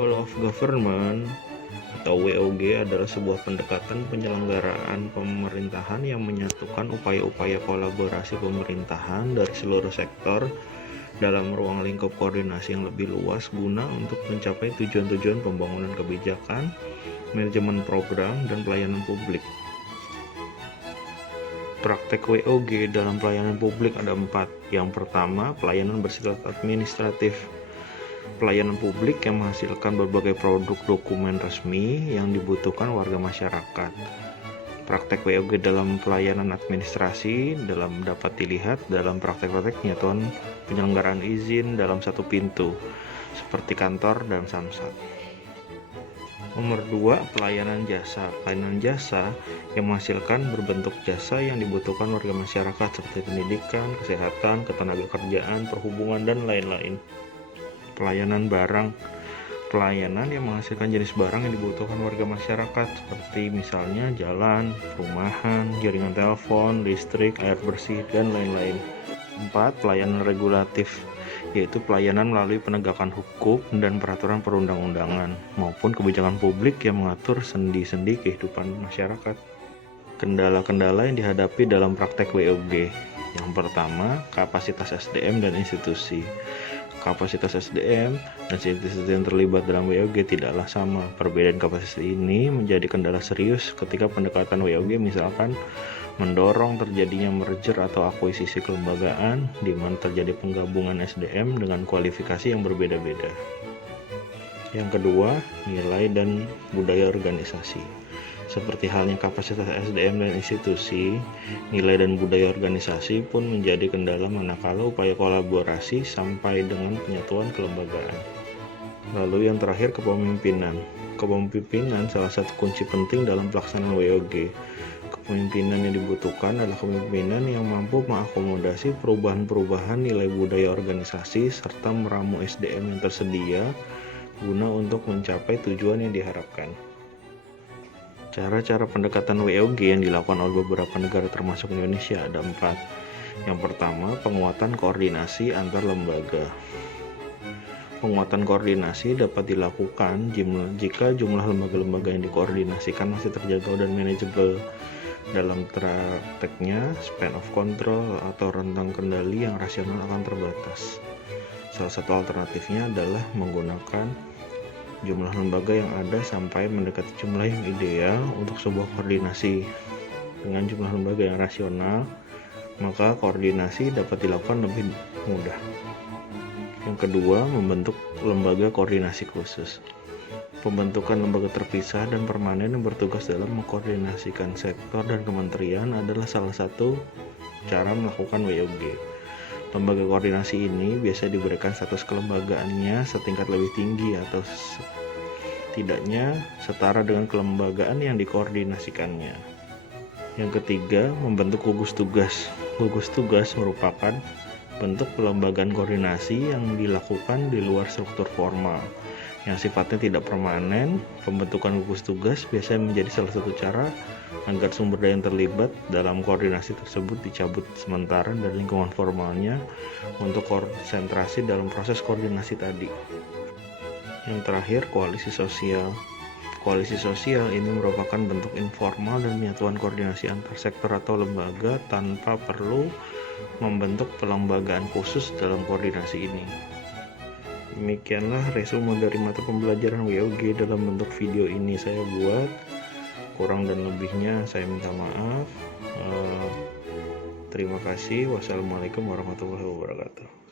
Whole of Government atau WOG adalah sebuah pendekatan penyelenggaraan pemerintahan yang menyatukan upaya-upaya kolaborasi pemerintahan dari seluruh sektor dalam ruang lingkup koordinasi yang lebih luas guna untuk mencapai tujuan-tujuan pembangunan kebijakan, manajemen program, dan pelayanan publik. Praktek WOG dalam pelayanan publik ada 4. Yang pertama, pelayanan bersifat administratif. Pelayanan publik yang menghasilkan berbagai produk dokumen resmi yang dibutuhkan warga masyarakat. Praktek WOG dalam pelayanan administrasi dapat dilihat dalam praktek-praktek penyatuan penyelenggaraan izin dalam satu pintu, seperti kantor dan samsat. Nomor 2, pelayanan jasa. Pelayanan jasa yang menghasilkan berbentuk jasa yang dibutuhkan warga masyarakat seperti pendidikan, kesehatan, ketenagakerjaan, perhubungan, dan lain-lain. Pelayanan barang. Pelayanan yang menghasilkan jenis barang yang dibutuhkan warga masyarakat seperti misalnya jalan, perumahan, jaringan telepon, listrik, air bersih, dan lain-lain. 4. Pelayanan regulatif, yaitu pelayanan melalui penegakan hukum dan peraturan perundang-undangan maupun kebijakan publik yang mengatur sendi-sendi kehidupan masyarakat. Kendala-kendala yang dihadapi dalam praktek WOG. Yang pertama, kapasitas SDM dan institusi. Kapasitas SDM dan institusi yang terlibat dalam WOG tidaklah sama. Perbedaan kapasitas ini menjadi kendala serius ketika pendekatan WOG misalkan mendorong terjadinya merger atau akuisisi kelembagaan di mana terjadi penggabungan SDM dengan kualifikasi yang berbeda-beda. Yang kedua, nilai dan budaya organisasi. Seperti halnya kapasitas SDM dan institusi, nilai dan budaya organisasi pun menjadi kendala manakala upaya kolaborasi sampai dengan penyatuan kelembagaan. Lalu yang terakhir, kepemimpinan. Kepemimpinan salah satu kunci penting dalam pelaksanaan WOG. Kepemimpinan yang dibutuhkan adalah kepemimpinan yang mampu mengakomodasi perubahan-perubahan nilai budaya organisasi serta meramu SDM yang tersedia guna untuk mencapai tujuan yang diharapkan. Cara-cara pendekatan WOG yang dilakukan oleh beberapa negara termasuk Indonesia ada 4. Yang pertama, penguatan koordinasi antar lembaga. Penguatan koordinasi dapat dilakukan jika jumlah lembaga-lembaga yang dikoordinasikan masih terjangkau dan manajeble. Dalam prakteknya, span of control atau rentang kendali yang rasional akan terbatas. Salah satu alternatifnya adalah menggunakan jumlah lembaga yang ada sampai mendekati jumlah yang ideal untuk sebuah koordinasi. Dengan jumlah lembaga yang rasional, maka koordinasi dapat dilakukan lebih mudah. Yang kedua, membentuk lembaga koordinasi khusus. Pembentukan lembaga terpisah dan permanen yang bertugas dalam mengkoordinasikan sektor dan kementerian adalah salah satu cara melakukan WOG. Lembaga koordinasi ini biasa diberikan status kelembagaannya setingkat lebih tinggi atau setidaknya setara dengan kelembagaan yang dikoordinasikannya. Yang ketiga, membentuk gugus tugas. Gugus tugas merupakan bentuk pelembagaan koordinasi yang dilakukan di luar struktur formal, yang sifatnya tidak permanen. Pembentukan gugus tugas biasanya menjadi salah satu cara agar sumber daya yang terlibat dalam koordinasi tersebut dicabut sementara dari lingkungan formalnya untuk konsentrasi dalam proses koordinasi tadi. Yang terakhir, koalisi sosial. Koalisi sosial ini merupakan bentuk informal dan penyatuan koordinasi antar sektor atau lembaga tanpa perlu membentuk pelembagaan khusus dalam koordinasi ini. Demikianlah resume dari mata pembelajaran WOG dalam bentuk video ini saya buat. Kurang dan lebihnya saya minta maaf. Terima kasih. Wassalamualaikum warahmatullahi wabarakatuh.